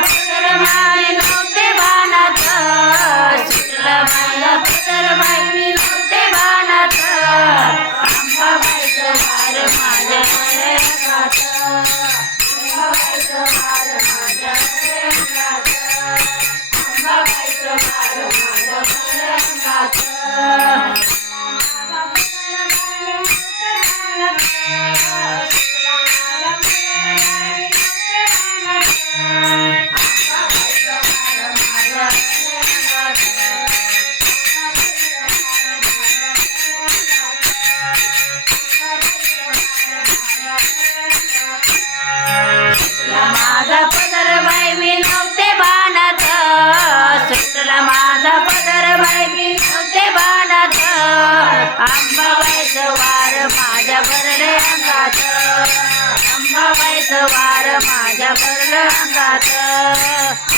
माय नव्हते बानात शिकला मला पसर माय अंबाबाईचं वार माझ्या भरले अंगात. अंबाबाईचं वार माझ्या भरलं अंगात.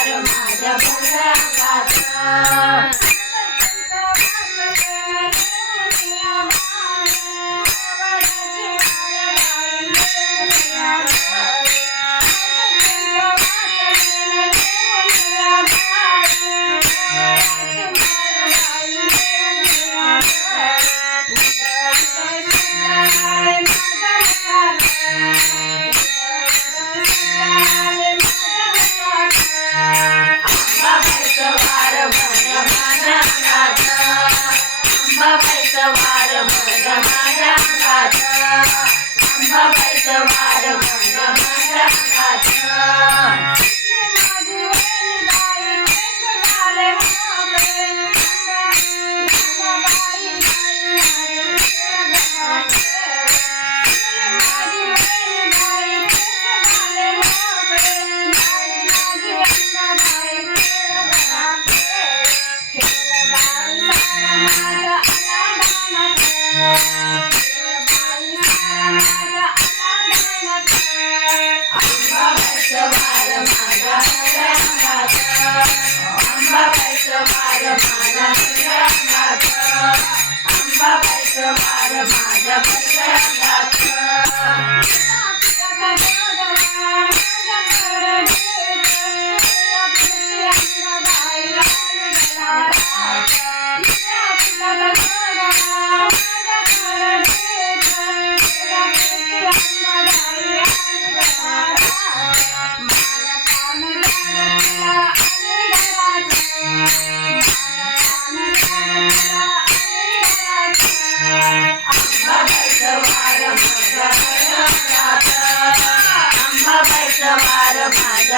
वार मन माझ्या अंगात अंबाबाईचं वार मन